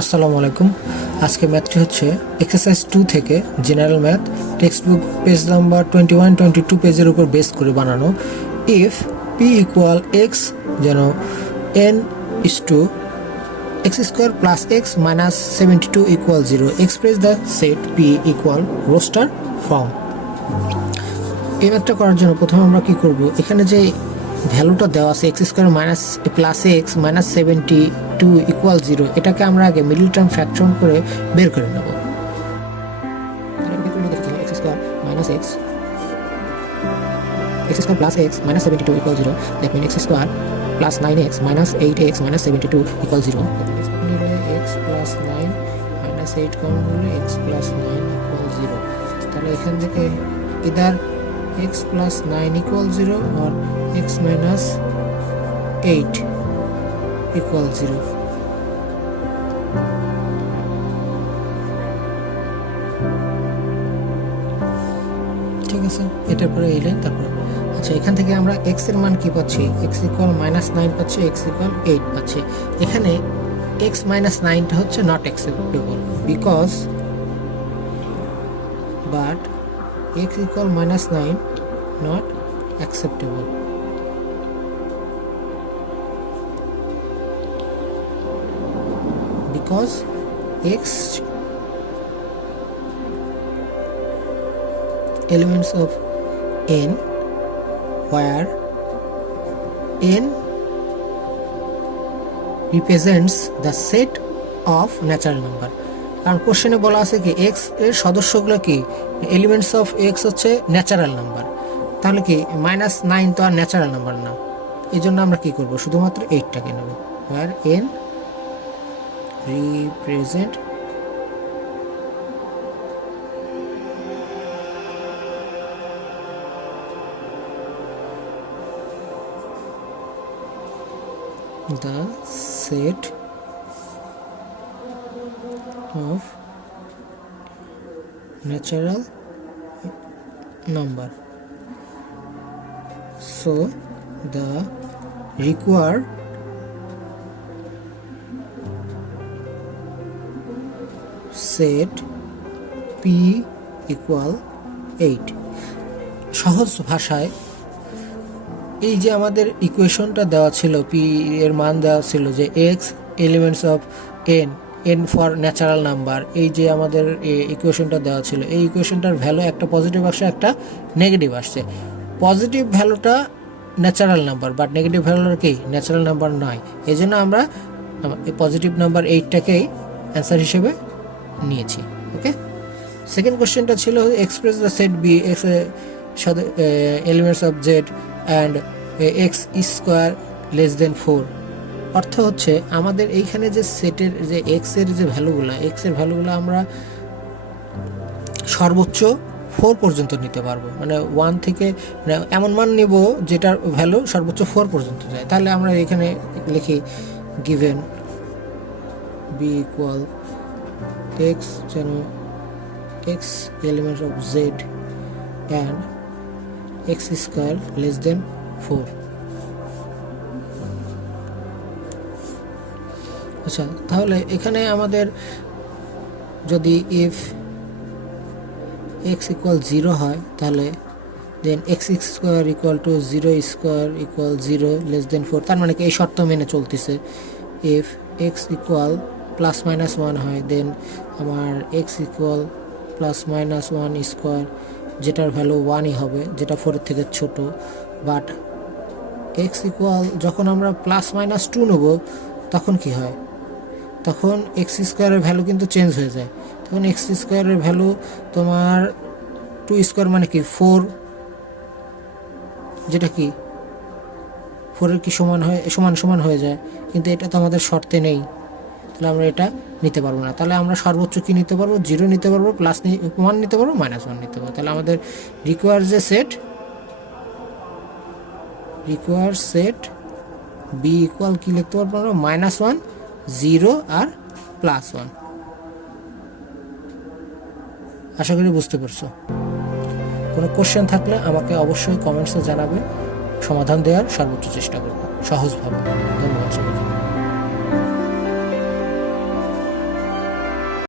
আসসালামু আলাইকুম। আজকে ম্যাথটি হচ্ছে এক্সারসাইজ 2 থেকে general math text book page number 21-22 পেজের উপর বেস করে বানানো। ইফ পি ইকুয়াল এক্স যেন N is to x square plus x minus 72 equal 0, express the set P equal roster form. এই ম্যাথটা করার জন্য প্রথমে আমরা কি করব, এখানে যে ভ্যালুটা দেওয়া আছে x square minus plus x minus 72 equal 0, এটাকে আমরা আগে মিডল টার্ম ফ্র্যাকশন করে বের করে নেব। X square minus x square plus x minus 72 equal 0, that mean x square plus 9x minus 8x minus 72 equal 0। X plus 9 minus 8 common হলে x plus 9 equal 0। তাহলে এখান থেকে either x plus 9 equal 0 or x minus 8 equal 0. ঠিক আছে, এটার পরে এই line. তারপর আচ্ছা, এখান থেকে আমরা x এর মান কি পাচ্ছি, x equal -9 পাচ্ছি, x equal 8 পাচ্ছি। এখানে x minus 9টা হচ্ছে not acceptable because but x equal -9 not acceptable because x elements of n where n represents the set of natural number। কারণ কোশ্চেনে বলা আছে কি এক্স এর সদস্যগুলো কি এলিমেন্টস অফ এক্স হচ্ছে ন্যাচারাল নাম্বার, তাহলে কি -9 তো আর ন্যাচারাল নাম্বার না, এই জন্য আমরা কি করব, শুধুমাত্র 8টাকে নেব। where n represent the set of natural number, so the required set p equal 8। সহজ ভাষায় এই যে আমাদের ইকুয়েশনটা দেওয়া ছিল, পি এর মান দেওয়া ছিল যে x elements of N for natural number, এই যে আমাদের ইকুয়েশনটা দেওয়া ছিল, এই ইকুয়েশনটার ভ্যালু একটা পজিটিভ আসছে একটা নেগেটিভ আসছে। পজিটিভ ভ্যালুটা ন্যাচারাল নাম্বার বাট নেগেটিভ ভ্যালুটা কি ন্যাচারাল নাম্বার নয়, এই জন্য আমরা পজিটিভ নাম্বার 8টাকেই অ্যান্সার হিসেবে নিয়েছি। ওকে, সেকেন্ড কোশ্চেনটা ছিল express the set B x elements of Z and x square less than 4। অর্থ হচ্ছে আমাদের এইখানে যে সেটের যে এক্স এর যে ভ্যালুগুলো, এক্স এর ভ্যালুগুলো আমরা সর্বোচ্চ 4 পর্যন্ত নিতে পারবো, মানে 1 থেকে এমন মান নিব যেটার ভ্যালু সর্বোচ্চ 4 পর্যন্ত যায়। তাহলে আমরা এখানে লিখি গিভেন বি ইকুয়াল এক্স যেন x element of Z and x square less than 4। আচ্ছা, তাহলে এখানে আমাদের যদি ইফ x ইকুয়াল 0 হয় তাহলে then X square equal to 0 square equal 0 less than 4, তার মানে কি এই শর্ত মেনে চলতেছে। ইফ এক্স ইকুয়াল +-1 হয় দেন আমার এক্স ইকুয়াল +-1 স্কোয়ার, যেটার ভ্যালু 1ই হবে, যেটা 4 থেকে ছোট। বাট এক্স ইকুয়াল যখন আমরা +-2 নেব তখন কি হয়, তখন এক্স স্কোয়ারের ভ্যালু কিন্তু চেঞ্জ হয়ে যায়। তখন এক্স স্কোয়ারের ভ্যালু তোমার 2 স্কোয়ার মানে কি 4, যেটা কি 4 এর কি সমান হয়ে যায়, কিন্তু এটা তো আমাদের শর্তে নেই, তাহলে আমরা এটা নিতে পারবো না। তাহলে আমরা সর্বোচ্চ কি নিতে পারবো, 0 নিতে পারবো, +1 নিতে পারবো, -1 নিতে পারবো। তাহলে আমাদের রিকোয়ার সেট বি ইকুয়াল কি লিখতে পারবো আমরা, -1 0 আর +1। আশা করি বুঝতে পারছো। কোনো কোশ্চেন থাকলে আমাকে অবশ্যই কমেন্টসে জানাবে, সমাধান দেওয়ার সর্বোচ্চ চেষ্টা করব সহজভাবে। ধন্যবাদ সবাইকে।